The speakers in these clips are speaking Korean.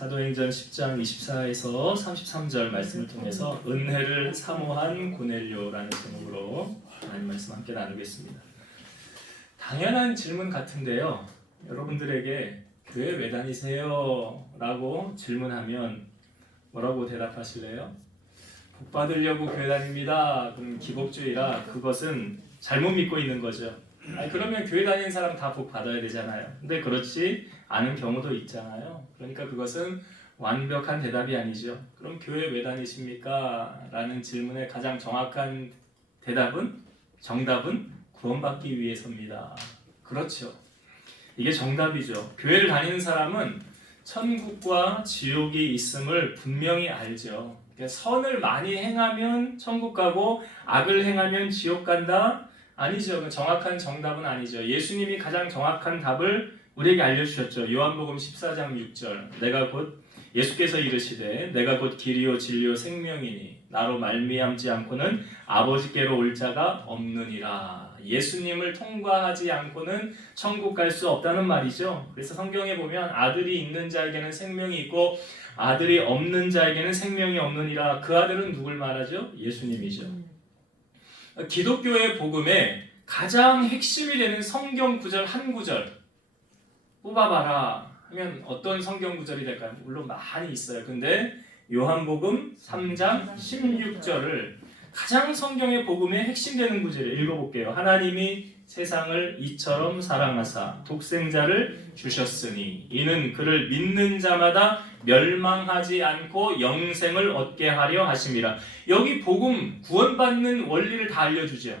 사도행전 10장 24에서 33절 말씀을 통해서 은혜를 사모한 고넬료라는 제목으로 하나님 말씀 함께 나누겠습니다. 당연한 질문 같은데요. 여러분들에게 교회 왜 다니세요? 라고 질문하면 뭐라고 대답하실래요? 복 받으려고 교회 다닙니다. 그럼 기복주의라 그것은 잘못 믿고 있는 거죠. 그러면 교회 다니는 사람 다 복 받아야 되잖아요. 근데 그렇지 않은 경우도 있잖아요. 그러니까 그것은 완벽한 대답이 아니죠. 그럼 교회 왜 다니십니까? 라는 질문의 가장 정확한 정답은 구원받기 위해서입니다. 그렇죠. 이게 정답이죠. 교회를 다니는 사람은 천국과 지옥이 있음을 분명히 알죠. 그러니까 선을 많이 행하면 천국 가고 악을 행하면 지옥 간다? 아니죠. 정확한 정답은 아니죠. 예수님이 가장 정확한 답을 우리에게 알려주셨죠. 요한복음 14장 6절 예수께서 이르시되 내가 곧 길이요 진리요 생명이니 나로 말미암지 않고는 아버지께로 올 자가 없느니라. 예수님을 통과하지 않고는 천국 갈 수 없다는 말이죠. 그래서 성경에 보면 아들이 있는 자에게는 생명이 있고 아들이 없는 자에게는 생명이 없느니라. 그 아들은 누굴 말하죠? 예수님이죠. 기독교의 복음에 가장 핵심이 되는 성경 구절 한 구절 뽑아봐라 하면 어떤 성경 구절이 될까요? 물론 많이 있어요. 근데 요한복음 3장 16절을 가장 성경의 복음의 핵심 되는 구절을 읽어볼게요. 하나님이 세상을 이처럼 사랑하사 독생자를 주셨으니 이는 그를 믿는 자마다 멸망하지 않고 영생을 얻게 하려 하심이라. 여기 복음 구원받는 원리를 다 알려주죠.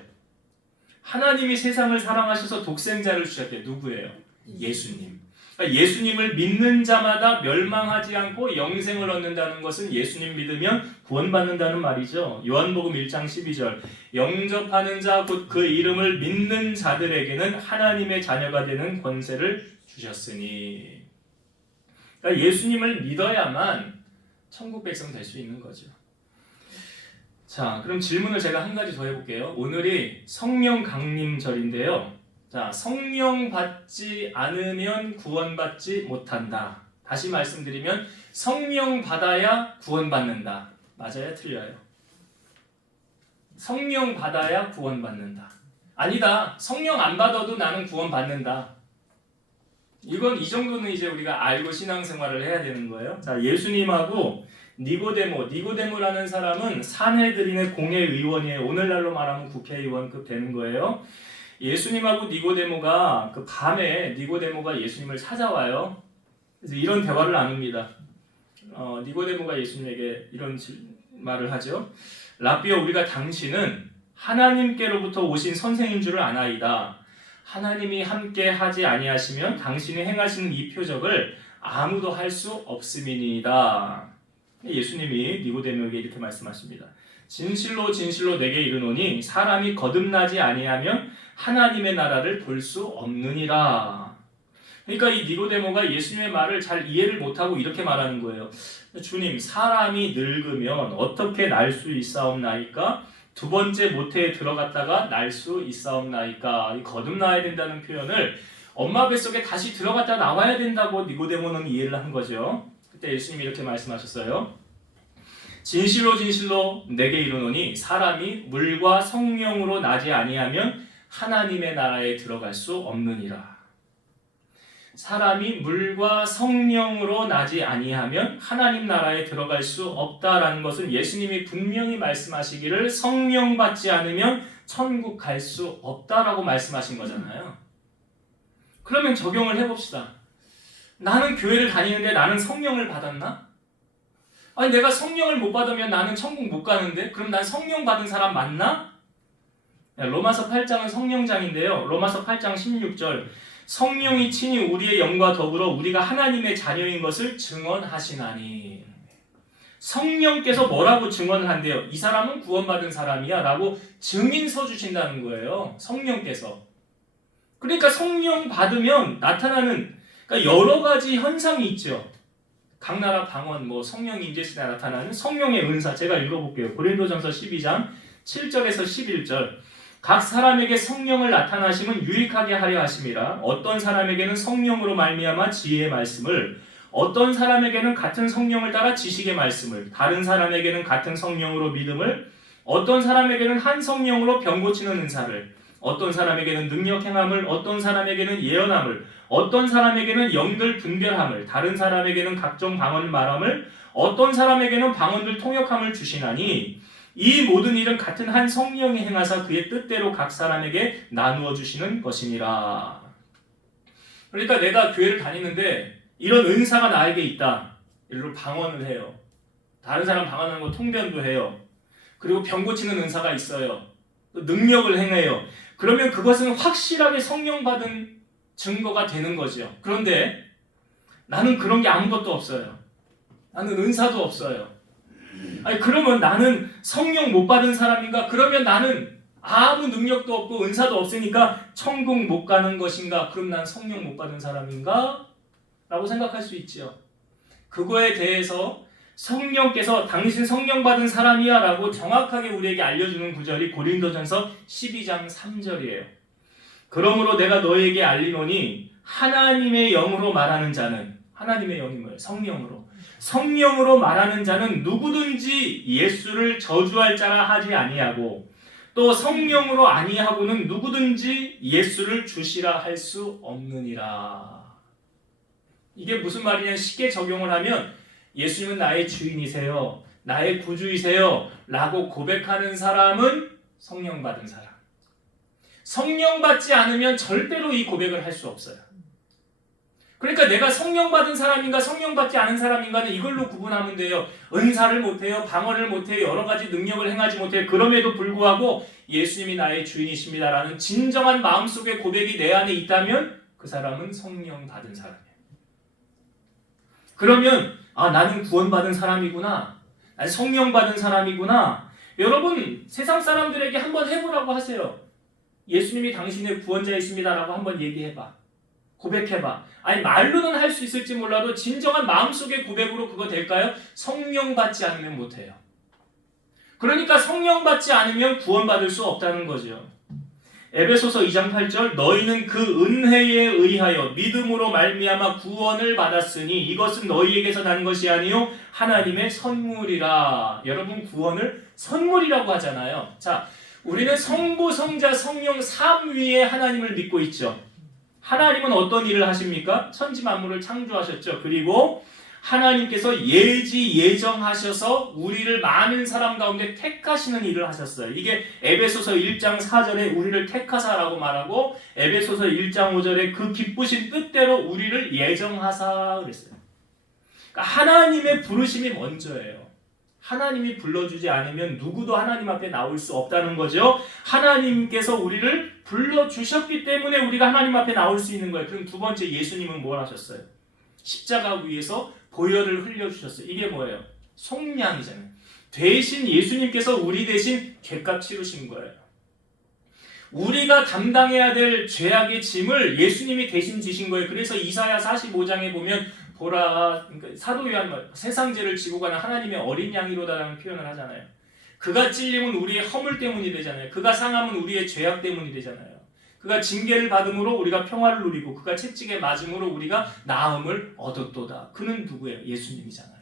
하나님이 세상을 사랑하셔서 독생자를 주셨대요. 누구예요? 예수님. 그러니까 예수님을 믿는 자마다 멸망하지 않고 영생을 얻는다는 것은 예수님 믿으면 구원받는다는 말이죠. 요한복음 1장 12절 영접하는 자 곧 그 이름을 믿는 자들에게는 하나님의 자녀가 되는 권세를 주셨으니. 그러니까 예수님을 믿어야만 천국 백성 될 수 있는 거죠. 자, 그럼 질문을 제가 한 가지 더 해볼게요. 오늘이 성령 강림절인데요. 자, 성령 받지 않으면 구원받지 못한다. 다시 말씀드리면 성령 받아야 구원받는다. 맞아요? 틀려요? 성령 받아야 구원받는다. 아니다. 성령 안 받아도 나는 구원받는다. 이 정도는 이제 우리가 알고 신앙생활을 해야 되는 거예요. 자, 예수님하고 니고데모라는 사람은 산헤드린의 공회의원이에요. 오늘날로 말하면 국회의원급 되는 거예요. 예수님하고 니고데모가 그 밤에 니고데모가 예수님을 찾아와요. 그래서 이런 대화를 나눕니다. 니고데모가 예수님에게 이런 말을 하죠. 라비어, 우리가 당신은 하나님께로부터 오신 선생인 줄을 아나이다. 하나님이 함께 하지 아니하시면 당신이 행하시는 이 표적을 아무도 할 수 없음이니이다. 예수님이 니고데모에게 이렇게 말씀하십니다. 진실로 진실로 내게 이르노니 사람이 거듭나지 아니하면 하나님의 나라를 볼 수 없느니라. 그러니까 이 니고데모가 예수님의 말을 잘 이해를 못하고 이렇게 말하는 거예요. 주님, 사람이 늙으면 어떻게 날 수 있사옵나이까? 두 번째 모태에 들어갔다가 날 수 있사옵나이까? 이 거듭나야 된다는 표현을 엄마 뱃속에 다시 들어갔다 나와야 된다고 니고데모는 이해를 한 거죠. 그때 예수님이 이렇게 말씀하셨어요. 진실로 진실로 내게 이르노니 사람이 물과 성령으로 나지 아니하면 하나님의 나라에 들어갈 수 없느니라. 사람이 물과 성령으로 나지 아니하면 하나님 나라에 들어갈 수 없다라는 것은 예수님이 분명히 말씀하시기를 성령 받지 않으면 천국 갈 수 없다라고 말씀하신 거잖아요. 그러면 적용을 해봅시다. 나는 교회를 다니는데 나는 성령을 받았나? 아니, 내가 성령을 못 받으면 나는 천국 못 가는데? 그럼 난 성령 받은 사람 맞나? 로마서 8장은 성령장인데요. 로마서 8장 16절 성령이 친히 우리의 영과 더불어 우리가 하나님의 자녀인 것을 증언하시나니. 성령께서 뭐라고 증언을 한대요? 이 사람은 구원받은 사람이야 라고 증인서 주신다는 거예요. 성령께서. 그러니까 성령 받으면 나타나는, 그러니까 여러 가지 현상이 있죠. 각 나라 방언, 성령 임재시에 나타나는 성령의 은사. 제가 읽어볼게요. 고린도전서 12장 7절에서 11절 각 사람에게 성령을 나타나심은 유익하게 하려 하심이라. 어떤 사람에게는 성령으로 말미암아 지혜의 말씀을, 어떤 사람에게는 같은 성령을 따라 지식의 말씀을, 다른 사람에게는 같은 성령으로 믿음을, 어떤 사람에게는 한 성령으로 병 고치는 은사를, 어떤 사람에게는 능력 행함을, 어떤 사람에게는 예언함을, 어떤 사람에게는 영들 분별함을, 다른 사람에게는 각종 방언을 말함을, 어떤 사람에게는 방언들 통역함을 주시나니 이 모든 일은 같은 한 성령이 행하사 그의 뜻대로 각 사람에게 나누어 주시는 것이니라. 그러니까 내가 교회를 다니는데 이런 은사가 나에게 있다. 예를 들어 방언을 해요. 다른 사람 방언하는 거 통변도 해요. 그리고 병 고치는 은사가 있어요. 또 능력을 행해요. 그러면 그것은 확실하게 성령 받은 증거가 되는 거죠. 그런데 나는 그런 게 아무것도 없어요. 나는 은사도 없어요. 아니 그러면 나는 성령 못 받은 사람인가? 그러면 나는 아무 능력도 없고 은사도 없으니까 천국 못 가는 것인가? 그럼 난 성령 못 받은 사람인가? 라고 생각할 수 있죠. 그거에 대해서 성령께서 당신 성령 받은 사람이야 라고 정확하게 우리에게 알려주는 구절이 고린도전서 12장 3절이에요. 그러므로 내가 너에게 알리노니 하나님의 영으로 말하는 자는, 하나님의 영이 뭐예요? 성령으로 말하는 자는 누구든지 예수를 저주할 자라 하지 아니하고 또 성령으로 아니하고는 누구든지 예수를 주시라 할 수 없느니라. 이게 무슨 말이냐? 쉽게 적용을 하면 예수님은 나의 주인이세요, 나의 구주이세요 라고 고백하는 사람은 성령 받은 사람. 성령 받지 않으면 절대로 이 고백을 할 수 없어요. 그러니까 내가 성령 받은 사람인가 성령 받지 않은 사람인가는 이걸로 구분하면 돼요. 은사를 못해요, 방언을 못해요, 여러 가지 능력을 행하지 못해요. 그럼에도 불구하고 예수님이 나의 주인이십니다라는 진정한 마음속의 고백이 내 안에 있다면 그 사람은 성령 받은 사람이에요. 그러면 나는 구원받은 사람이구나, 나는 성령 받은 사람이구나. 여러분 세상 사람들에게 한번 해보라고 하세요. 예수님이 당신의 구원자이십니다라고 한번 얘기해봐, 고백해봐. 아니 말로는 할 수 있을지 몰라도 진정한 마음속의 고백으로 그거 될까요? 성령 받지 않으면 못해요. 그러니까 성령 받지 않으면 구원받을 수 없다는 거죠. 에베소서 2장 8절 너희는 그 은혜에 의하여 믿음으로 말미암아 구원을 받았으니 이것은 너희에게서 난 것이 아니요 하나님의 선물이라. 여러분 구원을 선물이라고 하잖아요. 자, 우리는 성부, 성자, 성령 삼위의 하나님을 믿고 있죠. 하나님은 어떤 일을 하십니까? 천지 만물을 창조하셨죠. 그리고 하나님께서 예정하셔서 우리를 많은 사람 가운데 택하시는 일을 하셨어요. 이게 에베소서 1장 4절에 우리를 택하사라고 말하고 에베소서 1장 5절에 그 기쁘신 뜻대로 우리를 예정하사 그랬어요. 그러니까 하나님의 부르심이 먼저예요. 하나님이 불러주지 않으면 누구도 하나님 앞에 나올 수 없다는 거죠. 하나님께서 우리를 불러주셨기 때문에 우리가 하나님 앞에 나올 수 있는 거예요. 그럼 두 번째, 예수님은 뭘 하셨어요? 십자가 위에서 보혈을 흘려주셨어요. 이게 뭐예요? 속량이잖아요. 대신 예수님께서 우리 대신 죄값 치르신 거예요. 우리가 담당해야 될 죄악의 짐을 예수님이 대신 지신 거예요. 그래서 이사야 45장에 보면 보라, 그러니까 사도 요한 세상 죄를 지고 가는 하나님의 어린 양이로다라는 표현을 하잖아요. 그가 찔림은 우리의 허물 때문이 되잖아요. 그가 상함은 우리의 죄악 때문이 되잖아요. 그가 징계를 받음으로 우리가 평화를 누리고 그가 채찍에 맞음으로 우리가 나음을 얻었도다. 그는 누구예요? 예수님이잖아요.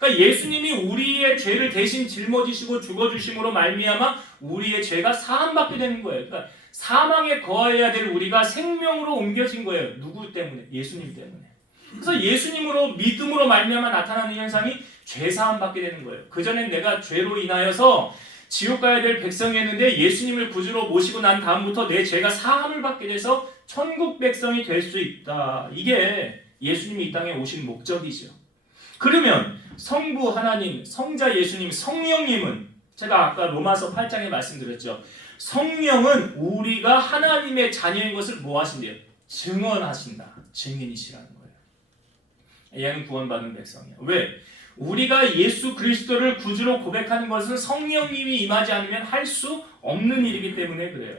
그러니까 예수님이 우리의 죄를 대신 짊어지시고 죽어주심으로 말미암아 우리의 죄가 사함받게 되는 거예요. 그러니까 사망에 거해야 될 우리가 생명으로 옮겨진 거예요. 누구 때문에? 예수님 때문에. 그래서 예수님으로 믿음으로 말미암아 나타나는 현상이 죄사함 받게 되는 거예요. 그전엔 내가 죄로 인하여서 지옥 가야 될 백성이었는데 예수님을 구주로 모시고 난 다음부터 내 죄가 사함을 받게 돼서 천국 백성이 될 수 있다. 이게 예수님이 이 땅에 오신 목적이죠. 그러면 성부 하나님, 성자 예수님, 성령님은 제가 아까 로마서 8장에 말씀드렸죠. 성령은 우리가 하나님의 자녀인 것을 뭐 하신대요? 증언하신다. 증인이시라는 거예요. 얘는 구원받은 백성이야. 왜? 우리가 예수 그리스도를 구주로 고백하는 것은 성령님이 임하지 않으면 할 수 없는 일이기 때문에 그래요.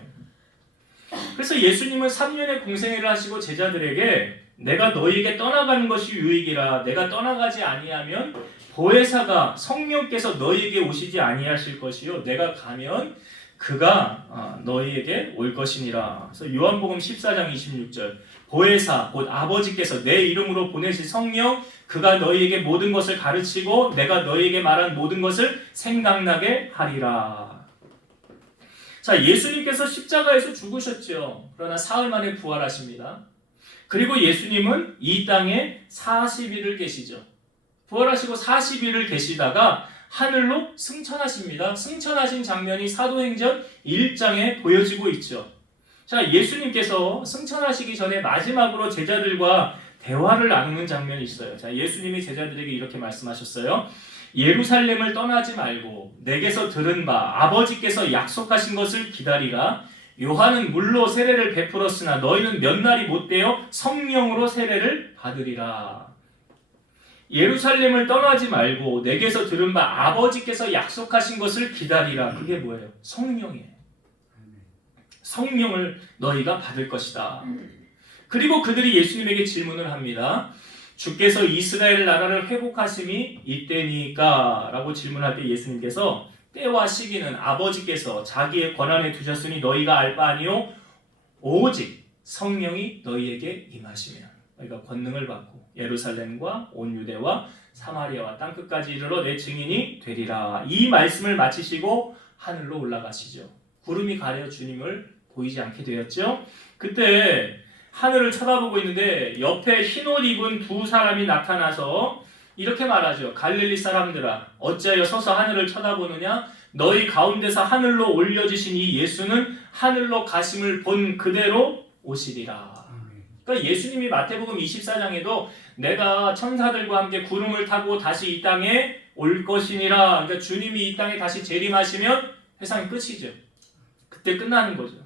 그래서 예수님은 3년의 공생애를 하시고 제자들에게 내가 너희에게 떠나가는 것이 유익이라. 내가 떠나가지 아니하면 보혜사가 성령께서 너희에게 오시지 아니하실 것이요 내가 가면 그가 너희에게 올 것이니라. 그래서 요한복음 14장 26절 보혜사 곧 아버지께서 내 이름으로 보내실 성령 그가 너희에게 모든 것을 가르치고 내가 너희에게 말한 모든 것을 생각나게 하리라. 자, 예수님께서 십자가에서 죽으셨죠. 그러나 사흘 만에 부활하십니다. 그리고 예수님은 이 땅에 40일을 계시죠. 부활하시고 40일을 계시다가 하늘로 승천하십니다. 승천하신 장면이 사도행전 1장에 보여지고 있죠. 자, 예수님께서 승천하시기 전에 마지막으로 제자들과 대화를 나누는 장면이 있어요. 자, 예수님이 제자들에게 이렇게 말씀하셨어요. 예루살렘을 떠나지 말고 내게서 들은 바 아버지께서 약속하신 것을 기다리라. 요한은 물로 세례를 베풀었으나 너희는 몇 날이 못되어 성령으로 세례를 받으리라. 예루살렘을 떠나지 말고 내게서 들은 바 아버지께서 약속하신 것을 기다리라. 그게 뭐예요? 성령이에요. 성령을 너희가 받을 것이다. 그리고 그들이 예수님에게 질문을 합니다. 주께서 이스라엘 나라를 회복하심이 이때니까? 라고 질문할 때 예수님께서 때와 시기는 아버지께서 자기의 권한에 두셨으니 너희가 알 바 아니요 오직 성령이 너희에게 임하시면 너희가 권능을 받고 예루살렘과 온 유대와 사마리아와 땅끝까지 이르러 내 증인이 되리라. 이 말씀을 마치시고 하늘로 올라가시죠. 구름이 가려 주님을 보이지 않게 되었죠. 그때 하늘을 쳐다보고 있는데 옆에 흰옷 입은 두 사람이 나타나서 이렇게 말하죠. 갈릴리 사람들아 어찌하여 서서 하늘을 쳐다보느냐? 너희 가운데서 하늘로 올려주신 이 예수는 하늘로 가심을 본 그대로 오시리라. 그러니까 예수님이 마태복음 24장에도 내가 천사들과 함께 구름을 타고 다시 이 땅에 올 것이니라. 그러니까 주님이 이 땅에 다시 재림하시면 세상이 끝이죠. 그때 끝나는 거죠.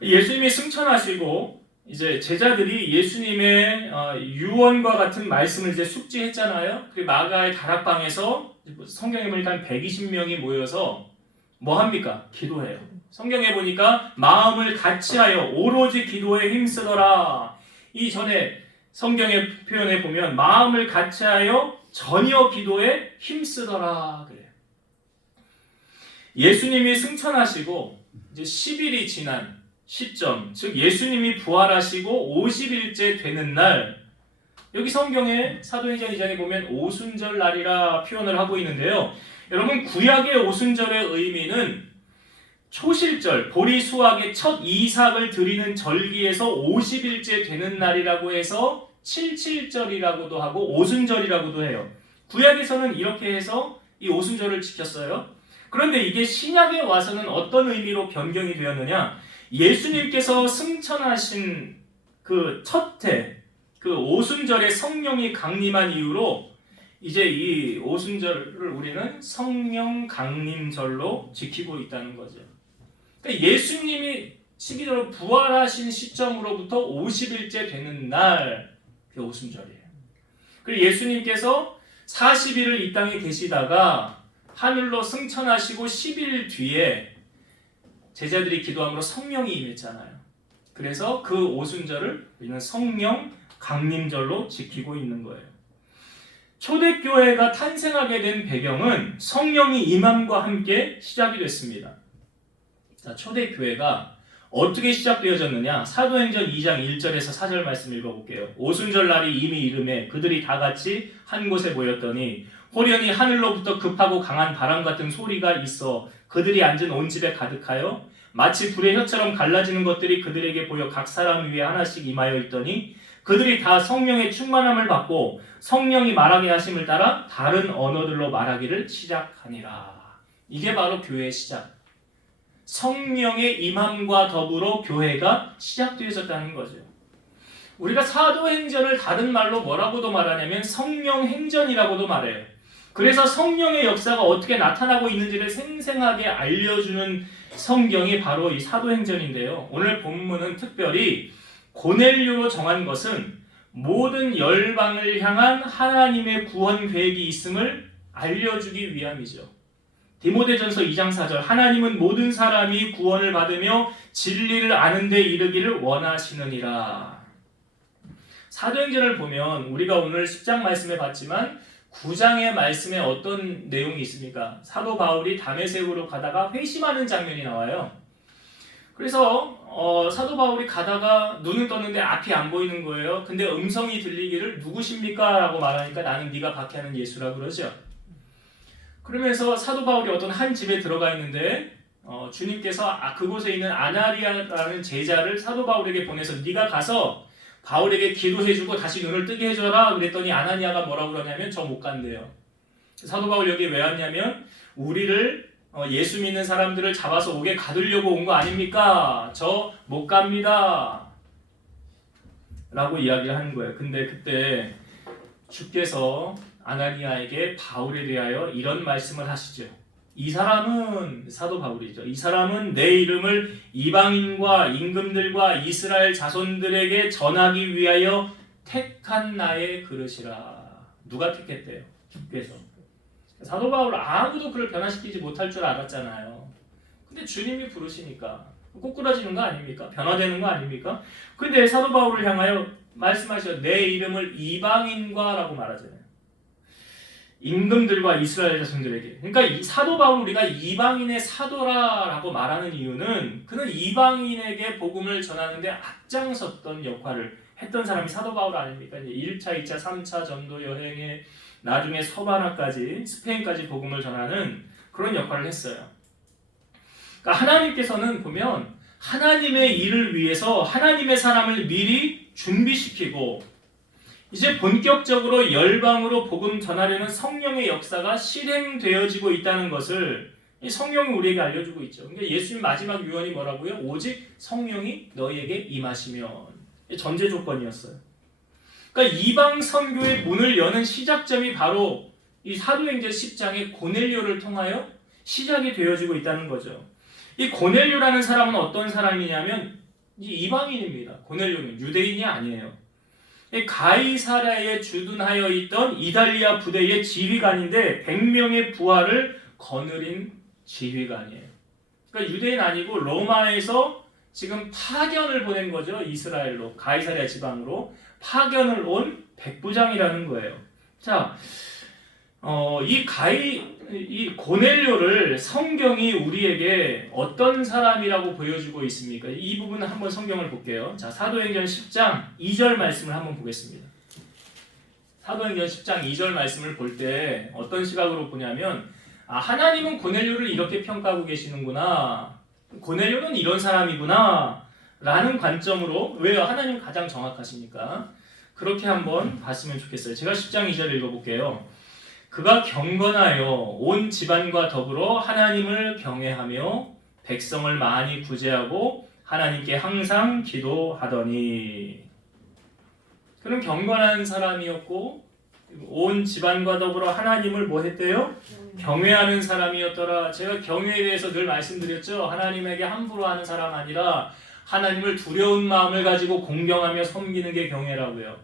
예수님이 승천하시고 이제 제자들이 예수님의 유언과 같은 말씀을 이제 숙지했잖아요. 그리고 마가의 다락방에서 성경에 보니까 한 120명이 모여서 뭐 합니까? 기도해요. 성경에 보니까 마음을 같이하여 오로지 기도에 힘쓰더라. 이 전에 성경의 표현에 보면 마음을 같이하여 전혀 기도에 힘쓰더라 그래요. 예수님이 승천하시고 이제 10일이 지난 시점, 즉 예수님이 부활하시고 50일째 되는 날, 여기 성경에 사도행전 2장에 보면 오순절 날이라 표현을 하고 있는데요. 여러분 구약의 오순절의 의미는 초실절, 보리 수확의 첫 이삭을 드리는 절기에서 50일째 되는 날이라고 해서 칠칠절이라고도 하고 오순절이라고도 해요. 구약에서는 이렇게 해서 이 오순절을 지켰어요. 그런데 이게 신약에 와서는 어떤 의미로 변경이 되었느냐? 예수님께서 승천하신 그 첫 해, 그 오순절에 성령이 강림한 이후로 이제 이 오순절을 우리는 성령 강림절로 지키고 있다는 거죠. 그러니까 예수님이 12절 부활하신 시점으로부터 50일째 되는 날, 그 오순절이에요. 그리고 예수님께서 40일을 이 땅에 계시다가 하늘로 승천하시고 10일 뒤에 제자들이 기도함으로 성령이 임했잖아요. 그래서 그 오순절을 우리는 성령 강림절로 지키고 있는 거예요. 초대교회가 탄생하게 된 배경은 성령이 임함과 함께 시작이 됐습니다. 자, 초대교회가 어떻게 시작되어졌느냐? 사도행전 2장 1절에서 4절 말씀 읽어볼게요. 오순절 날이 이미 이름에 그들이 다 같이 한 곳에 모였더니 호련히 하늘로부터 급하고 강한 바람 같은 소리가 있어 그들이 앉은 온 집에 가득하여 마치 불의 혀처럼 갈라지는 것들이 그들에게 보여 각 사람 위에 하나씩 임하여 있더니 그들이 다 성령의 충만함을 받고 성령이 말하게 하심을 따라 다른 언어들로 말하기를 시작하니라. 이게 바로 교회의 시작. 성령의 임함과 더불어 교회가 시작되어졌다는 거죠. 우리가 사도행전을 다른 말로 뭐라고도 말하냐면 성령행전이라고도 말해요. 그래서 성령의 역사가 어떻게 나타나고 있는지를 생생하게 알려주는 성경이 바로 이 사도행전인데요. 오늘 본문은 특별히 고넬료로 정한 것은 모든 열방을 향한 하나님의 구원 계획이 있음을 알려주기 위함이죠. 디모데전서 2장 4절 하나님은 모든 사람이 구원을 받으며 진리를 아는 데 이르기를 원하시느니라. 사도행전을 보면 우리가 오늘 10장 말씀에 봤지만 9장의 말씀에 어떤 내용이 있습니까? 사도 바울이 다메섹으로 가다가 회심하는 장면이 나와요. 그래서 사도 바울이 가다가 눈을 떴는데 앞이 안 보이는 거예요. 근데 음성이 들리기를 누구십니까? 라고 말하니까 나는 네가 박해하는 예수라고 그러죠. 그러면서 사도 바울이 어떤 한 집에 들어가 있는데 주님께서 그곳에 있는 아나니아라는 제자를 사도 바울에게 보내서 네가 가서 바울에게 기도해주고 다시 눈을 뜨게 해줘라 그랬더니 아나니아가 뭐라고 그러냐면 저 못 간대요. 사도 바울 여기 왜 왔냐면 우리를 예수 믿는 사람들을 잡아서 옥에 가두려고 온 거 아닙니까? 저 못 갑니다 라고 이야기를 하는 거예요. 근데 그때 주께서 아나니아에게 바울에 대하여 이런 말씀을 하시죠. 이 사람은 사도 바울이죠. 이 사람은 내 이름을 이방인과 임금들과 이스라엘 자손들에게 전하기 위하여 택한 나의 그릇이라. 누가 택했대요? 주께서. 사도 바울 아무도 그를 변화시키지 못할 줄 알았잖아요. 근데 주님이 부르시니까 꼬꾸라지는 거 아닙니까? 변화되는 거 아닙니까? 근데 사도 바울을 향하여 말씀하셔. 내 이름을 이방인과 라고 말하잖아요. 임금들과 이스라엘 자손들에게. 그러니까 이 사도 바울 우리가 이방인의 사도라라고 말하는 이유는 그는 이방인에게 복음을 전하는데 앞장섰던 역할을 했던 사람이 사도 바울 아닙니까? 이제 1차, 2차, 3차 전도 여행에 나중에 서바나까지 스페인까지 복음을 전하는 그런 역할을 했어요. 그러니까 하나님께서는 보면 하나님의 일을 위해서 하나님의 사람을 미리 준비시키고 이제 본격적으로 열방으로 복음 전하려는 성령의 역사가 실행되어지고 있다는 것을 이 성령이 우리에게 알려주고 있죠. 그러니까 예수님 마지막 유언이 뭐라고요? 오직 성령이 너희에게 임하시면. 전제 조건이었어요. 그러니까 이방 선교의 문을 여는 시작점이 바로 이 사도행전 10장의 고넬료를 통하여 시작이 되어지고 있다는 거죠. 이 고넬료라는 사람은 어떤 사람이냐면 이방인입니다. 고넬료는 유대인이 아니에요. 가이사랴에 주둔하여 있던 이달리아 부대의 지휘관인데 100명의 부하를 거느린 지휘관이에요. 그러니까 유대인 아니고 로마에서 지금 파견을 보낸 거죠. 이스라엘로, 가이사랴 지방으로 파견을 온 백부장이라는 거예요. 자, 이 고넬료를 성경이 우리에게 어떤 사람이라고 보여주고 있습니까? 이 부분은 한번 성경을 볼게요. 자, 사도행전 10장 2절 말씀을 한번 보겠습니다. 사도행전 10장 2절 말씀을 볼 때 어떤 시각으로 보냐면 하나님은 고넬료를 이렇게 평가하고 계시는구나. 고넬료는 이런 사람이구나. 라는 관점으로 왜요? 하나님은 가장 정확하시니까. 그렇게 한번 봤으면 좋겠어요. 제가 10장 2절 읽어볼게요. 그가 경건하여 온 집안과 더불어 하나님을 경외하며 백성을 많이 구제하고 하나님께 항상 기도하더니. 그는 경건한 사람이었고 온 집안과 더불어 하나님을 뭐 했대요? 경외하는 사람이었더라. 제가 경외에 대해서 늘 말씀드렸죠. 하나님에게 함부로 하는 사람 아니라 하나님을 두려운 마음을 가지고 공경하며 섬기는 게 경외라고요.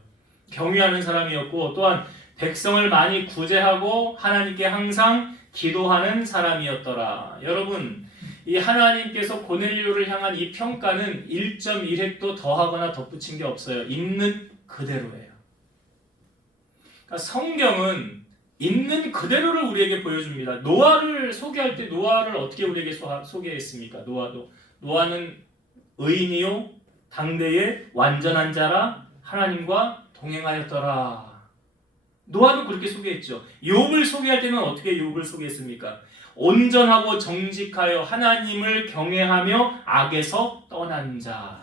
경외하는 사람이었고 또한 백성을 많이 구제하고 하나님께 항상 기도하는 사람이었더라. 여러분, 이 하나님께서 고넬료를 향한 이 평가는 1.1획도 더하거나 덧붙인 게 없어요. 있는 그대로예요. 그러니까 성경은 있는 그대로를 우리에게 보여줍니다. 노아를 소개할 때 노아를 어떻게 우리에게 소개했습니까? 노아는 의인이요 당대의 완전한 자라 하나님과 동행하였더라. 노아도 그렇게 소개했죠. 욥을 소개할 때는 어떻게 욥을 소개했습니까? 온전하고 정직하여 하나님을 경외하며 악에서 떠난 자.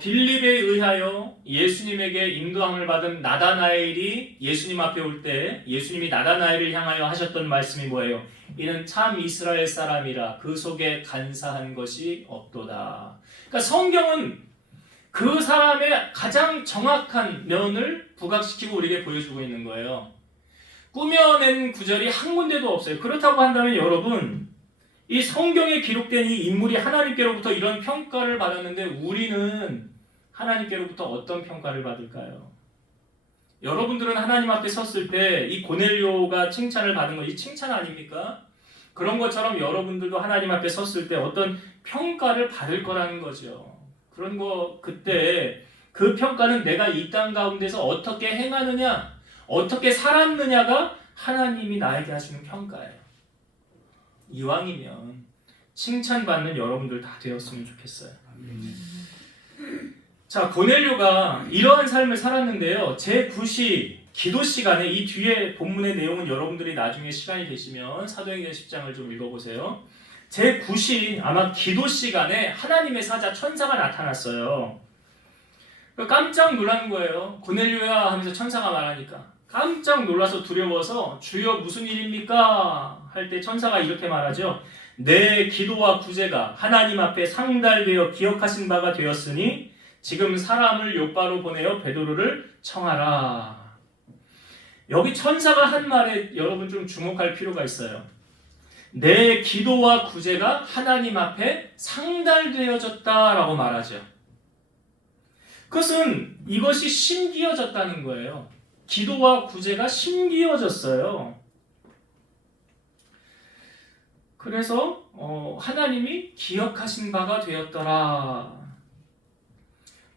빌립에 의하여 예수님에게 인도함을 받은 나다나엘이 예수님 앞에 올 때 예수님이 나다나엘을 향하여 하셨던 말씀이 뭐예요? 이는 참 이스라엘 사람이라 그 속에 간사한 것이 없도다. 그러니까 성경은 그 사람의 가장 정확한 면을 부각시키고 우리에게 보여주고 있는 거예요. 꾸며낸 구절이 한 군데도 없어요. 그렇다고 한다면 여러분, 이 성경에 기록된 이 인물이 하나님께로부터 이런 평가를 받았는데 우리는 하나님께로부터 어떤 평가를 받을까요? 여러분들은 하나님 앞에 섰을 때 이 고넬료가 칭찬을 받은 거 이 칭찬 아닙니까? 그런 것처럼 여러분들도 하나님 앞에 섰을 때 어떤 평가를 받을 거라는 거죠. 그런 거 그때 그 평가는 내가 이 땅 가운데서 어떻게 행하느냐, 어떻게 살았느냐가 하나님이 나에게 하시는 평가예요. 이왕이면 칭찬받는 여러분들 다 되었으면 좋겠어요. 자, 고넬료가 이러한 삶을 살았는데요. 제9시 기도 시간에 이 뒤에 본문의 내용은 여러분들이 나중에 시간이 되시면 사도행전 10장을 좀 읽어보세요. 제9시 아마 기도 시간에 하나님의 사자 천사가 나타났어요. 깜짝 놀란 거예요. 고넬료야 하면서 천사가 말하니까 깜짝 놀라서 두려워서 주여 무슨 일입니까? 할 때 천사가 이렇게 말하죠. 내 기도와 구제가 하나님 앞에 상달되어 기억하신 바가 되었으니 지금 사람을 요바로 보내어 베드로를 청하라. 여기 천사가 한 말에 여러분 좀 주목할 필요가 있어요. 내 기도와 구제가 하나님 앞에 상달되어졌다라고 말하죠. 그것은 이것이 심기어졌다는 거예요. 기도와 구제가 심기어졌어요. 그래서 하나님이 기억하신 바가 되었더라.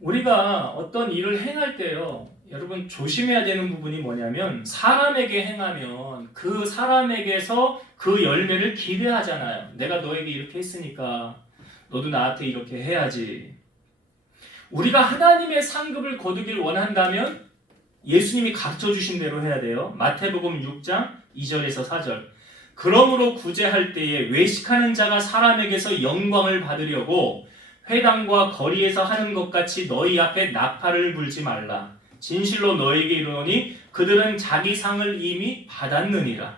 우리가 어떤 일을 행할 때요, 여러분 조심해야 되는 부분이 뭐냐면 사람에게 행하면 그 사람에게서 그 열매를 기대하잖아요. 내가 너에게 이렇게 했으니까 너도 나한테 이렇게 해야지. 우리가 하나님의 상급을 거두길 원한다면 예수님이 가르쳐 주신 대로 해야 돼요. 마태복음 6장 2절에서 4절. 그러므로 구제할 때에 외식하는 자가 사람에게서 영광을 받으려고 회당과 거리에서 하는 것 같이 너희 앞에 나팔을 불지 말라. 진실로 너에게 이르노니 그들은 자기 상을 이미 받았느니라.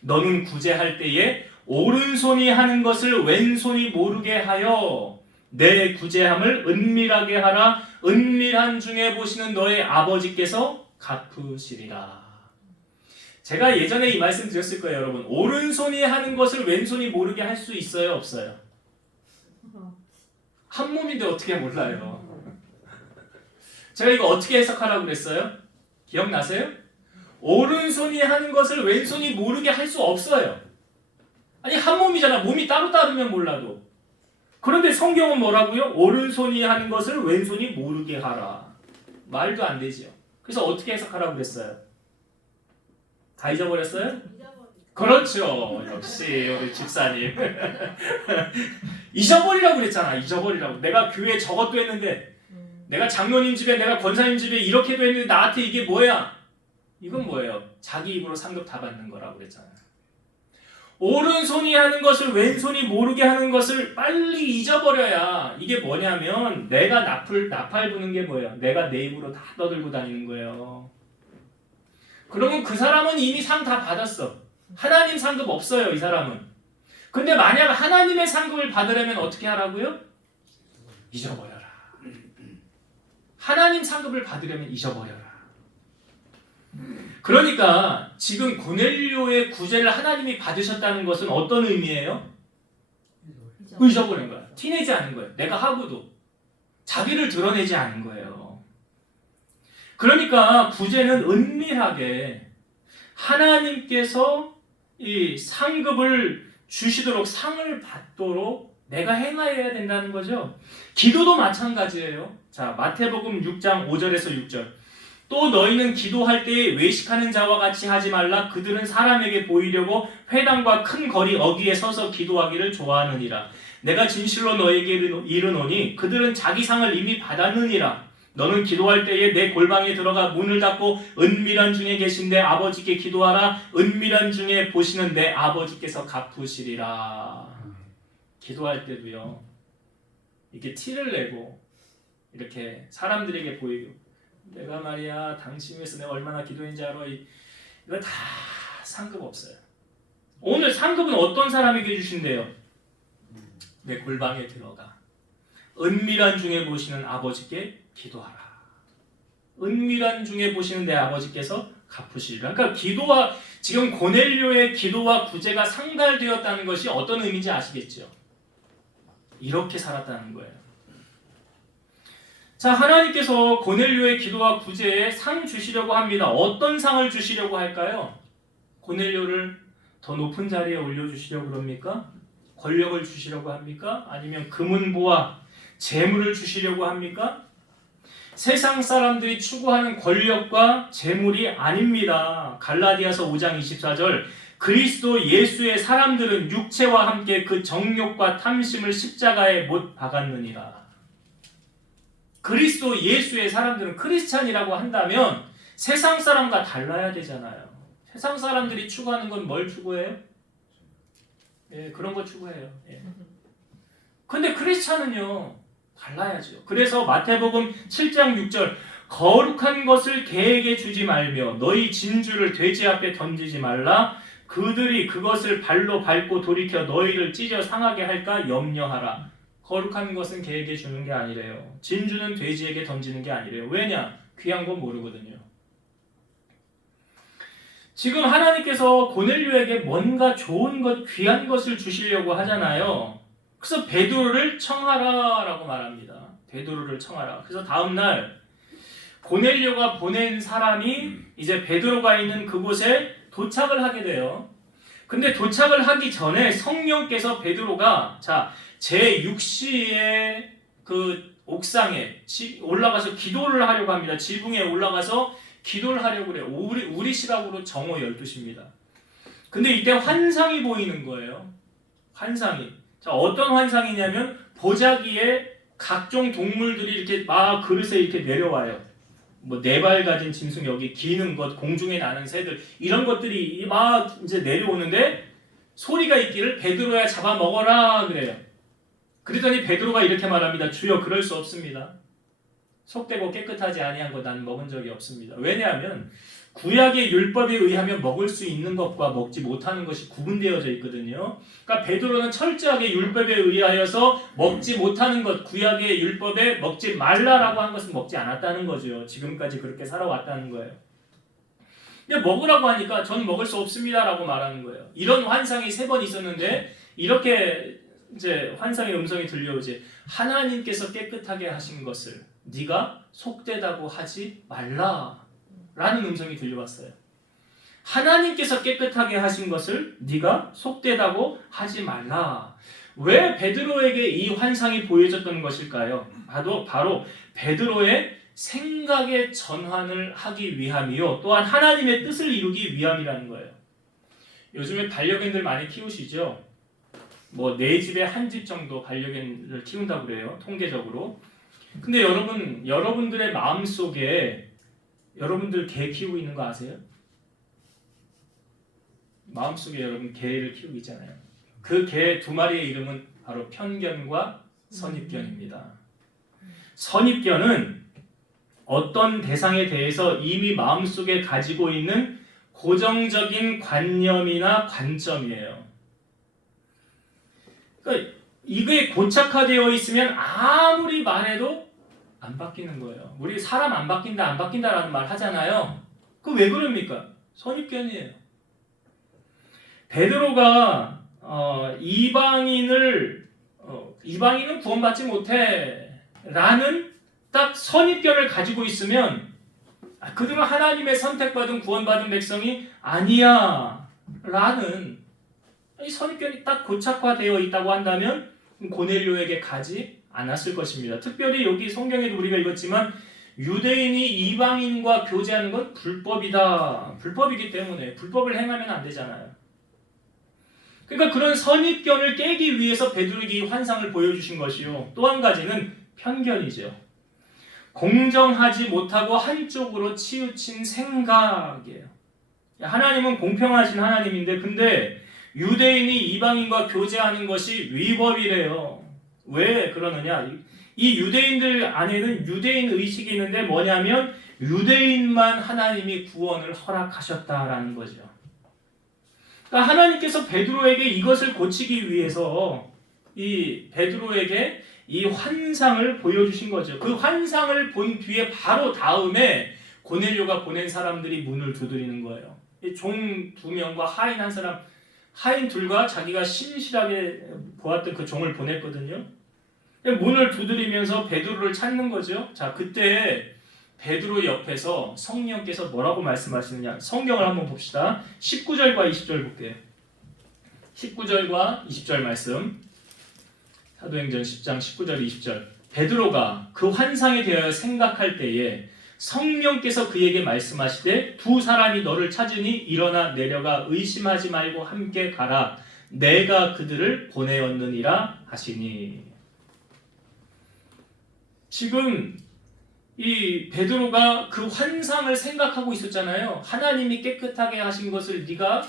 너는 구제할 때에 오른손이 하는 것을 왼손이 모르게 하여 내 구제함을 은밀하게 하라. 은밀한 중에 보시는 너의 아버지께서 갚으시리라. 제가 예전에 이 말씀 드렸을 거예요, 여러분. 오른손이 하는 것을 왼손이 모르게 할 수 있어요, 없어요? 한 몸인데 어떻게 몰라요? 제가 이거 어떻게 해석하라고 그랬어요? 기억나세요? 오른손이 하는 것을 왼손이 모르게 할 수 없어요. 아니 한 몸이잖아. 몸이 따로 다르면 몰라도. 그런데 성경은 뭐라고요? 오른손이 하는 것을 왼손이 모르게 하라. 말도 안 되죠. 그래서 어떻게 해석하라고 그랬어요? 다 잊어버렸어요? 그렇죠. 역시 우리 집사님. 잊어버리라고 그랬잖아. 잊어버리라고. 내가 교회에 저것도 했는데, 내가 장로님 집에, 내가 권사님 집에 이렇게도 했는데 나한테 이게 뭐야? 이건 뭐예요? 자기 입으로 상급 다 받는 거라고 그랬잖아요. 오른손이 하는 것을 왼손이 모르게 하는 것을 빨리 잊어버려야 이게 뭐냐면 내가 나팔 부는 게 뭐예요? 내가 내 입으로 다 떠들고 다니는 거예요. 그러면 그 사람은 이미 상 다 받았어. 하나님 상급 없어요, 이 사람은. 근데 만약 하나님의 상급을 받으려면 어떻게 하라고요? 잊어버려라. 하나님 상급을 받으려면 잊어버려라. 그러니까 지금 고넬료의 구제를 하나님이 받으셨다는 것은 어떤 의미예요? 잊어버린 거야. 티내지 않은 거예요. 내가 하고도 자기를 드러내지 않은 거예요. 그러니까 구제는 은밀하게 하나님께서 이 상급을 주시도록 상을 받도록 내가 행하여야 된다는 거죠. 기도도 마찬가지예요. 자, 마태복음 6장 5절에서 6절. 또 너희는 기도할 때에 외식하는 자와 같이 하지 말라. 그들은 사람에게 보이려고 회당과 큰 거리 어귀에 서서 기도하기를 좋아하느니라. 내가 진실로 너에게 이르노니 그들은 자기 상을 이미 받았느니라. 너는 기도할 때에 내 골방에 들어가 문을 닫고 은밀한 중에 계신 내 아버지께 기도하라. 은밀한 중에 보시는 내 아버지께서 갚으시리라. 기도할 때도요, 이렇게 티를 내고 이렇게 사람들에게 보이고, 내가 말이야 당신 위해서 내가 얼마나 기도했는지 알아. 이거 다 상급 없어요. 오늘 상급은 어떤 사람에게 주신대요? 내 골방에 들어가 은밀한 중에 보시는 아버지께 기도하라. 은밀한 중에 보시는 내 아버지께서 갚으시리라. 그러니까 기도와, 지금 고넬료의 기도와 구제가 상달되었다는 것이 어떤 의미인지 아시겠죠? 이렇게 살았다는 거예요. 자, 하나님께서 고넬료의 기도와 구제에 상 주시려고 합니다. 어떤 상을 주시려고 할까요? 고넬료를 더 높은 자리에 올려주시려고 그럽니까? 권력을 주시려고 합니까? 아니면 금은보화, 재물을 주시려고 합니까? 세상 사람들이 추구하는 권력과 재물이 아닙니다. 갈라디아서 5장 24절. 그리스도 예수의 사람들은 육체와 함께 그 정욕과 탐심을 십자가에 못 박았느니라. 그리스도 예수의 사람들은 크리스찬이라고 한다면 세상 사람과 달라야 되잖아요. 세상 사람들이 추구하는 건 뭘 추구해요? 예, 그런 거 추구해요. 예. 근데 크리스찬은요 달라야죠. 그래서 마태복음 7장 6절 거룩한 것을 개에게 주지 말며 너희 진주를 돼지 앞에 던지지 말라. 그들이 그것을 발로 밟고 돌이켜 너희를 찢어 상하게 할까 염려하라. 거룩한 것은 개에게 주는 게 아니래요. 진주는 돼지에게 던지는 게 아니래요. 왜냐? 귀한 건 모르거든요. 지금 하나님께서 고넬료에게 뭔가 좋은 것, 귀한 것을 주시려고 하잖아요. 그래서 베드로를 청하라라고 말합니다. 베드로를 청하라. 그래서 다음날 고넬료가 보낸 사람이 이제 베드로가 있는 그곳에 도착을 하게 돼요. 근데 도착을 하기 전에 성령께서 베드로가 제6시에 그 옥상에 올라가서 기도를 하려고 합니다. 지붕에 올라가서 기도를 하려고 그래요. 우리 시각으로 정오 12시입니다. 근데 이때 환상이 보이는 거예요. 환상이. 어떤 환상이냐면 보자기에 각종 동물들이 이렇게 막 그릇에 이렇게 내려와요. 뭐 4발 가진 짐승, 여기 기는 것, 공중에 나는 새들, 이런 것들이 막 이제 내려오는데 소리가 있기를 베드로야 잡아먹어라 그래요. 그랬더니 베드로가 이렇게 말합니다. 주여 그럴 수 없습니다. 속되고 깨끗하지 아니한 것 난 먹은 적이 없습니다. 왜냐하면 구약의 율법에 의하면 먹을 수 있는 것과 먹지 못하는 것이 구분되어져 있거든요. 그러니까 베드로는 철저하게 율법에 의하여서 먹지 못하는 것, 구약의 율법에 먹지 말라라고 한 것은 먹지 않았다는 거죠. 지금까지 그렇게 살아왔다는 거예요. 근데 먹으라고 하니까 저는 먹을 수 없습니다라고 말하는 거예요. 이런 환상이 3번 있었는데 이렇게 이제 환상의 음성이 들려오지. 하나님께서 깨끗하게 하신 것을 네가 속되다고 하지 말라 라는 음성이 들려왔어요. 하나님께서 깨끗하게 하신 것을 네가 속되다고 하지 말라. 왜 베드로에게 이 환상이 보여졌던 것일까요? 바로 베드로의 생각의 전환을 하기 위함이요, 또한 하나님의 뜻을 이루기 위함이라는 거예요. 요즘에 반려견들 많이 키우시죠? 뭐 4집에 1집 정도 반려견을 키운다고 그래요, 통계적으로. 근데 여러분들의 마음속에 여러분들 개 키우고 있는 거 아세요? 마음속에 여러분 개를 키우고 있잖아요. 그 개 2마리의 이름은 바로 편견과 선입견입니다. 선입견은 어떤 대상에 대해서 이미 마음속에 가지고 있는 고정적인 관념이나 관점이에요. 그러니까 이게 고착화되어 있으면 아무리 말해도 안 바뀌는 거예요. 우리 사람 안 바뀐다라는 말 하잖아요. 그 왜 그럽니까? 선입견이에요. 베드로가 이방인은 구원받지 못해라는 딱 선입견을 가지고 있으면 그들은 하나님의 선택받은 구원받은 백성이 아니야 라는 이 선입견이 딱 고착화되어 있다고 한다면 고넬료에게 가지 않았을 것입니다. 특별히 여기 성경에도 우리가 읽었지만 유대인이 이방인과 교제하는 건 불법이다. 불법이기 때문에 불법을 행하면 안 되잖아요. 그러니까 그런 선입견을 깨기 위해서 베드로에게 이 환상을 보여주신 것이요, 또 한 가지는 편견이죠. 공정하지 못하고 한쪽으로 치우친 생각이에요. 하나님은 공평하신 하나님인데 근데 유대인이 이방인과 교제하는 것이 위법이래요. 왜 그러느냐? 이 유대인들 안에는 유대인 의식이 있는데 뭐냐면 유대인만 하나님이 구원을 허락하셨다라는 거죠. 그러니까 하나님께서 베드로에게 이것을 고치기 위해서 이 베드로에게 이 환상을 보여주신 거죠. 그 환상을 본 뒤에 바로 다음에 고넬료가 보낸 사람들이 문을 두드리는 거예요. 종 2명과 하인 1사람, 하인 2과 자기가 신실하게 보았던 그 종을 보냈거든요. 문을 두드리면서 베드로를 찾는 거죠. 자, 그때 베드로 옆에서 성령께서 뭐라고 말씀하시느냐, 성경을 한번 봅시다. 19절과 20절 볼게요. 19절과 20절 말씀, 사도행전 10장 19절 20절. 베드로가 그 환상에 대하여 생각할 때에 성령께서 그에게 말씀하시되 두 사람이 너를 찾으니 일어나 내려가 의심하지 말고 함께 가라. 내가 그들을 보내었느니라 하시니. 지금 이 베드로가 그 환상을 생각하고 있었잖아요. 하나님이 깨끗하게 하신 것을 네가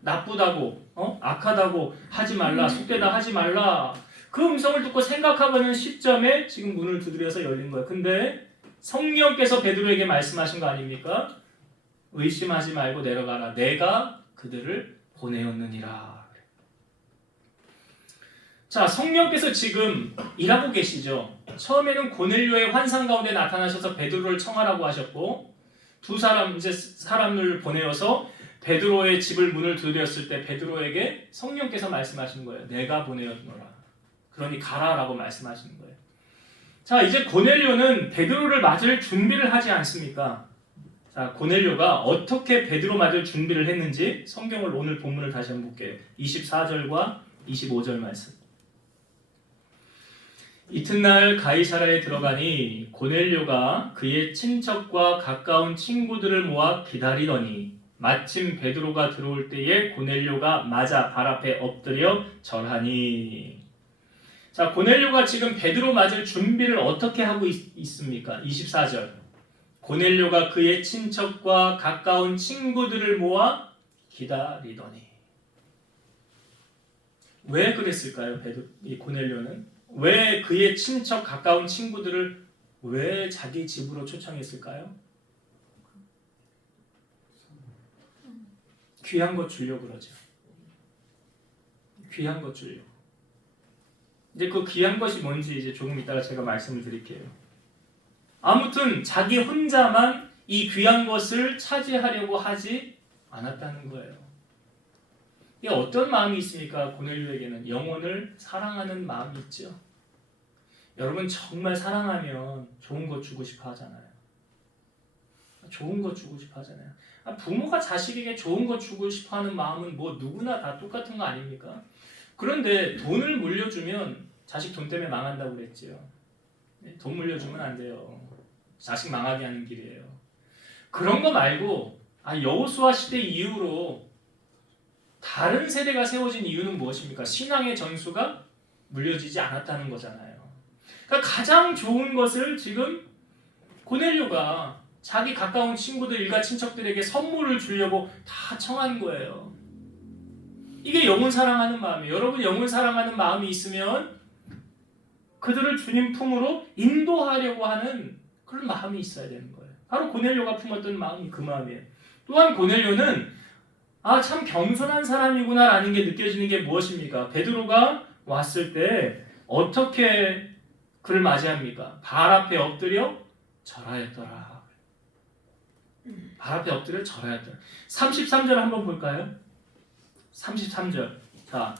나쁘다고 악하다고 하지 말라, 속되다 하지 말라. 그 음성을 듣고 생각하고는 시점에 지금 문을 두드려서 열린 거예요. 근데 성령께서 베드로에게 말씀하신 거 아닙니까? 의심하지 말고 내려가라. 내가 그들을 보내었느니라. 자, 성령께서 지금 일하고 계시죠. 처음에는 고넬료의 환상 가운데 나타나셔서 베드로를 청하라고 하셨고, 두 사람 이제 사람을 보내어서 베드로의 집을 문을 두드렸을 때 베드로에게 성령께서 말씀하신 거예요. 내가 보내었노라. 그러니 가라라고 말씀하시는 거예요. 자, 이제 고넬료는 베드로를 맞을 준비를 하지 않습니까? 자, 고넬료가 어떻게 베드로 맞을 준비를 했는지 성경을 오늘 본문을 다시 한번 볼게요. 24절과 25절 말씀. 이튿날 가이사라에 들어가니 고넬료가 그의 친척과 가까운 친구들을 모아 기다리더니 마침 베드로가 들어올 때에 고넬료가 맞아 발 앞에 엎드려 절하니. 자, 고넬료가 지금 베드로 맞을 준비를 어떻게 하고 있습니까? 24절. 고넬료가 그의 친척과 가까운 친구들을 모아 기다리더니. 왜 그랬을까요? 이 고넬료는 왜 그의 친척 가까운 친구들을 왜 자기 집으로 초청했을까요? 귀한 것 주려고 그러죠. 귀한 것 주려고. 이제 그 귀한 것이 뭔지 이제 조금 이따가 제가 말씀을 드릴게요. 아무튼 자기 혼자만 이 귀한 것을 차지하려고 하지 않았다는 거예요. 이게 어떤 마음이 있습니까? 고넬료에게는 영혼을 사랑하는 마음이 있죠. 여러분 정말 사랑하면 좋은 것 주고 싶어 하잖아요. 좋은 것 주고 싶어 하잖아요. 부모가 자식에게 좋은 것 주고 싶어 하는 마음은 뭐 누구나 다 똑같은 거 아닙니까? 그런데 돈을 물려주면 자식 돈 때문에 망한다고 그랬지요. 돈 물려주면 안 돼요. 자식 망하게 하는 길이에요. 그런 거 말고 여호수아 시대 이후로 다른 세대가 세워진 이유는 무엇입니까? 신앙의 전수가 물려지지 않았다는 거잖아요. 그러니까 가장 좋은 것을 지금 고넬료가 자기 가까운 친구들, 일가 친척들에게 선물을 주려고 다 청한 거예요. 이게 영혼 사랑하는 마음이에요. 여러분 영혼 사랑하는 마음이 있으면 그들을 주님 품으로 인도하려고 하는 그런 마음이 있어야 되는 거예요. 바로 고넬료가 품었던 마음이 그 마음이에요. 또한 고넬료는 참 겸손한 사람이구나라는 게 느껴지는 게 무엇입니까? 베드로가 왔을 때 어떻게 그를 맞이합니까? 발 앞에 엎드려 절하였더라. 발 앞에 엎드려 절하였더라. 33절 한번 볼까요? 33절. 자,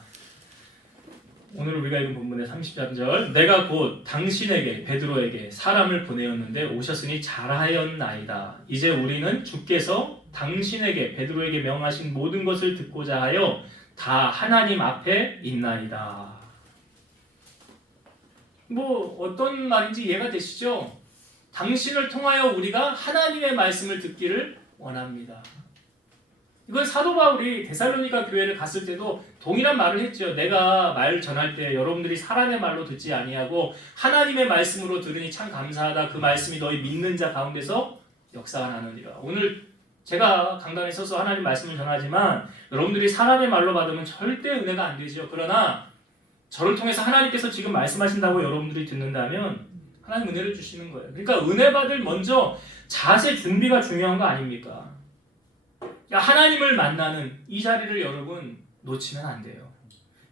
오늘 우리가 읽은 본문의 33절. 내가 곧 당신에게 베드로에게 사람을 보내었는데 오셨으니 잘하였나이다. 이제 우리는 주께서 당신에게 베드로에게 명하신 모든 것을 듣고자 하여 다 하나님 앞에 있나이다. 뭐 어떤 말인지 이해가 되시죠? 당신을 통하여 우리가 하나님의 말씀을 듣기를 원합니다. 이건 사도 바울이 데살로니가 교회를 갔을 때도 동일한 말을 했죠. 내가 말 전할 때 여러분들이 사람의 말로 듣지 아니하고 하나님의 말씀으로 들으니 참 감사하다. 그 말씀이 너희 믿는 자 가운데서 역사가 나느니라. 오늘 제가 강단에 서서 하나님 말씀을 전하지만 여러분들이 사람의 말로 받으면 절대 은혜가 안 되죠. 그러나 저를 통해서 하나님께서 지금 말씀하신다고 여러분들이 듣는다면 하나님 은혜를 주시는 거예요. 그러니까 은혜 받을 먼저 자세 준비가 중요한 거 아닙니까? 하나님을 만나는 이 자리를 여러분 놓치면 안 돼요.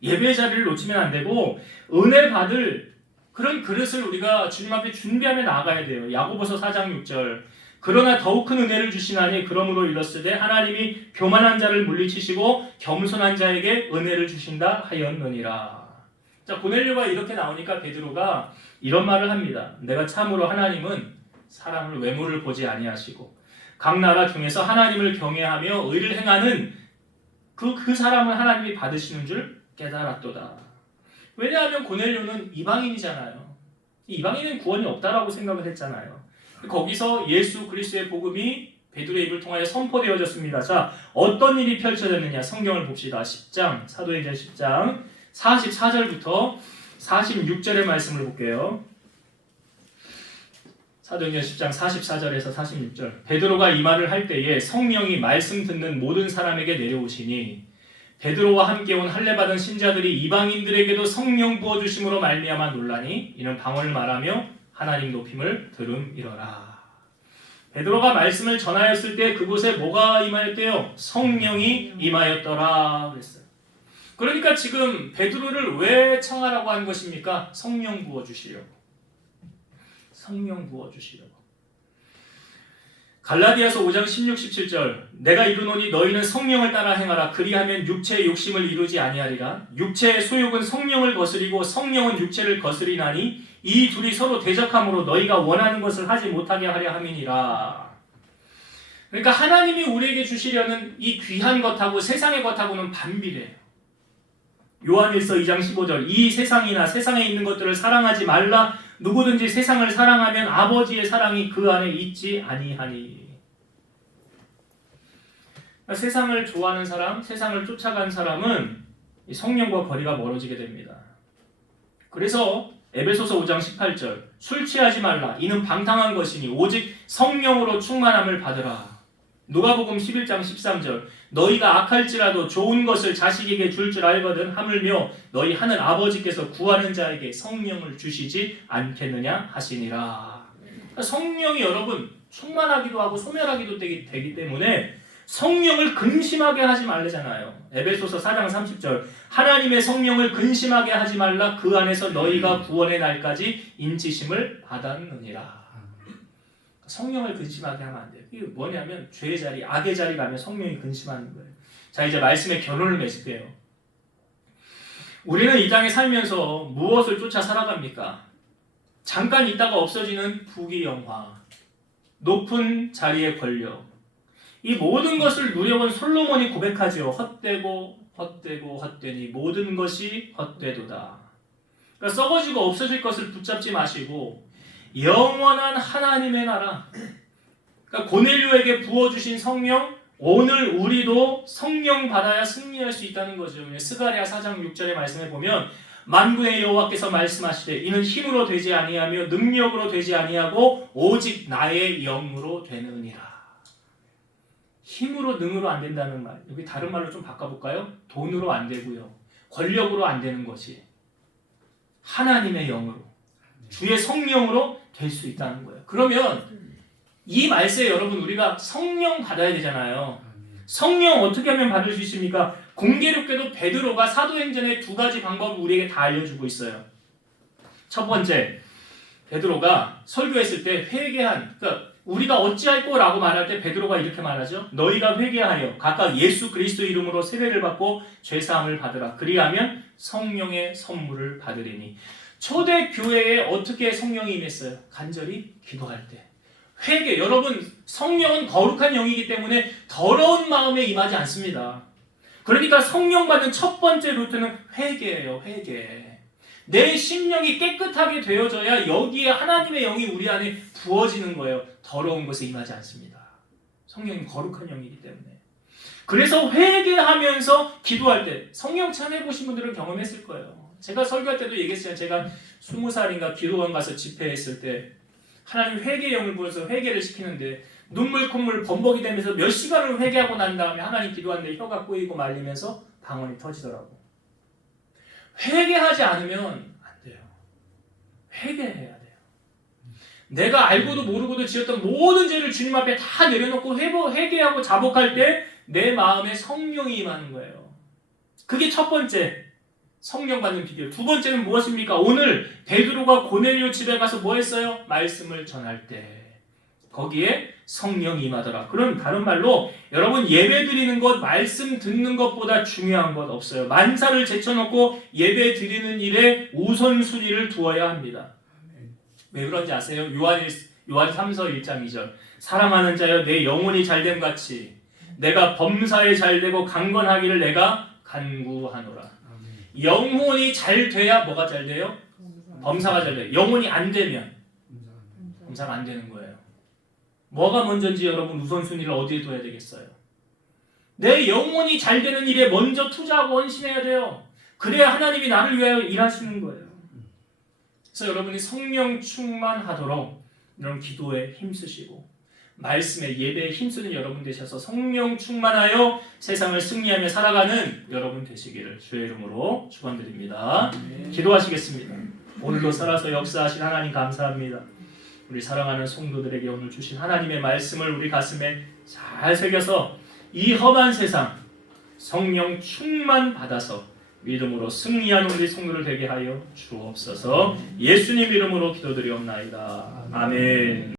예배 자리를 놓치면 안 되고 은혜 받을 그런 그릇을 우리가 주님 앞에 준비하며 나아가야 돼요. 야고보서 4장 6절. 그러나 더욱 큰 은혜를 주시나니 그러므로 일렀으되 하나님이 교만한 자를 물리치시고 겸손한 자에게 은혜를 주신다 하였느니라. 자, 고넬료가 이렇게 나오니까 베드로가 이런 말을 합니다. 내가 참으로 하나님은 사람을 외모를 보지 아니하시고 각 나라 중에서 하나님을 경외하며 의를 행하는 그 사람을 하나님이 받으시는 줄 깨달았도다. 왜냐하면 고넬료는 이방인이잖아요. 이방인은 구원이 없다라고 생각을 했잖아요. 거기서 예수 그리스도의 복음이 베드로의 입을 통하여 선포되어졌습니다. 자, 어떤 일이 펼쳐졌느냐? 성경을 봅시다. 10장, 사도행전 10장 44절부터 46절의 말씀을 볼게요. 사도행전 10장 44절에서 46절. 베드로가 이 말을 할 때에 성령이 말씀 듣는 모든 사람에게 내려오시니 베드로와 함께 온 할례 받은 신자들이 이방인들에게도 성령 부어 주심으로 말미암아 놀라니 이는 방언을 말하며 하나님 높임을 들음이러라. 베드로가 말씀을 전하였을 때 그곳에 뭐가 임하였대요? 성령이 임하였더라 그랬어요. 그러니까 지금 베드로를 왜 청하라고 한 것입니까? 성령 부어 주시려고. 성령 부어 주시려고. 갈라디아서 5장 16, 17절. 내가 이르노니 너희는 성령을 따라 행하라. 그리하면 육체의 욕심을 이루지 아니하리라. 육체의 소욕은 성령을 거스리고 성령은 육체를 거스리나니 이 둘이 서로 대적함으로 너희가 원하는 것을 하지 못하게 하려 함이니라. 그러니까 하나님이 우리에게 주시려는 이 귀한 것하고 세상의 것하고는 반비례해요. 요한일서 2장 15절. 이 세상이나 세상에 있는 것들을 사랑하지 말라. 누구든지 세상을 사랑하면 아버지의 사랑이 그 안에 있지 아니하니. 그러니까 세상을 좋아하는 사람, 세상을 쫓아간 사람은 성령과 거리가 멀어지게 됩니다. 그래서 에베소서 5장 18절. 술 취하지 말라. 이는 방탕한 것이니 오직 성령으로 충만함을 받으라. 누가복음 11장 13절. 너희가 악할지라도 좋은 것을 자식에게 줄 줄 알거든 하물며 너희 하늘 아버지께서 구하는 자에게 성령을 주시지 않겠느냐 하시니라. 그러니까 성령이 여러분 충만하기도 하고 소멸하기도 되기 때문에 성령을 근심하게 하지 말래잖아요. 에베소서 4장 30절. 하나님의 성령을 근심하게 하지 말라. 그 안에서 너희가 구원의 날까지 인치심을 받았느니라. 성령을 근심하게 하면 안 돼요. 이게 뭐냐면 죄의 자리, 악의 자리 가면 성령이 근심하는 거예요. 자, 이제 말씀의 결론을 맺을게요. 우리는 이 땅에 살면서 무엇을 쫓아 살아갑니까? 잠깐 있다가 없어지는 부귀영화, 높은 자리의 권력. 이 모든 것을 누려본 솔로몬이 고백하죠. 헛되니 모든 것이 헛되도다. 그러니까 썩어지고 없어질 것을 붙잡지 마시고 영원한 하나님의 나라, 그러니까 고넬료에게 부어주신 성령, 오늘 우리도 성령 받아야 승리할 수 있다는 거죠. 스가랴 4장 6절의 말씀에 보면 만군의 여호와께서 말씀하시되 이는 힘으로 되지 아니하며 능력으로 되지 아니하고 오직 나의 영으로 되느니라. 힘으로 능으로 안 된다는 말, 여기 다른 말로 좀 바꿔볼까요? 돈으로 안 되고요, 권력으로 안 되는 것이 하나님의 영으로, 주의 성령으로 될 수 있다는 거예요. 그러면 이 말씀에 여러분 우리가 성령 받아야 되잖아요. 성령 어떻게 하면 받을 수 있습니까? 공교롭게도 베드로가 사도행전의 두 가지 방법을 우리에게 다 알려주고 있어요. 첫 번째, 베드로가 설교했을 때 회개한, 그러니까 우리가 어찌할 거라고 말할 때 베드로가 이렇게 말하죠. 너희가 회개하여 각각 예수 그리스도 이름으로 세례를 받고 죄사함을 받으라. 그리하면 성령의 선물을 받으리니. 초대 교회에 어떻게 성령이 임했어요? 간절히 기도할 때. 회개. 여러분, 성령은 거룩한 영이기 때문에 더러운 마음에 임하지 않습니다. 그러니까 성령 받는 첫 번째 루트는 회개예요. 회개. 내 심령이 깨끗하게 되어져야 여기에 하나님의 영이 우리 안에 부어지는 거예요. 더러운 것에 임하지 않습니다. 성령은 거룩한 영이기 때문에. 그래서 회개하면서 기도할 때, 성령 찬해 보신 분들은 경험했을 거예요. 제가 설교할 때도 얘기했어요. 제가 20살인가 기도원 가서 집회했을 때 하나님 회개의 영을 부어서 회개를 시키는데 눈물 콧물 범벅이 되면서 몇 시간을 회개하고 난 다음에 하나님 기도하는데 혀가 꼬이고 말리면서 방언이 터지더라고. 회개하지 않으면 안 돼요. 회개해야 돼요. 내가 알고도 모르고도 지었던 모든 죄를 주님 앞에 다 내려놓고 회개하고 자복할 때 내 마음에 성령이 임하는 거예요. 그게 첫 번째, 성령 받는 비결. 두 번째는 무엇입니까? 오늘 베드로가 고넬료 집에 가서 뭐 했어요? 말씀을 전할 때 거기에 성령이 임하더라. 그럼 다른 말로 여러분, 예배 드리는 것, 말씀 듣는 것보다 중요한 것 없어요. 만사를 제쳐놓고 예배 드리는 일에 우선순위를 두어야 합니다. 왜 그런지 아세요? 요한 3서 1장 2절. 사랑하는 자여, 내 영혼이 잘됨 같이 내가 범사에 잘되고 강건하기를 내가 간구하노라. 영혼이 잘 돼야 뭐가 잘 돼요? 범사가 잘 돼요. 영혼이 안 되면 범사가 안 되는 거예요. 뭐가 먼저인지 여러분 우선순위를 어디에 둬야 되겠어요? 내 영혼이 잘 되는 일에 먼저 투자하고 헌신해야 돼요. 그래야 하나님이 나를 위하여 일하시는 거예요. 그래서 여러분이 성령 충만하도록 이런 기도에 힘쓰시고 말씀에 예배에 힘쓰는 여러분 되셔서 성령 충만하여 세상을 승리하며 살아가는 여러분 되시기를 주의 이름으로 축원드립니다. 기도하시겠습니다. 오늘도 살아서 역사하신 하나님 감사합니다. 우리 사랑하는 성도들에게 오늘 주신 하나님의 말씀을 우리 가슴에 잘 새겨서 이 험한 세상 성령 충만 받아서 믿음으로 승리하는 우리 성도들 되게 하여 주옵소서. 예수님 이름으로 기도드리옵나이다. 아멘.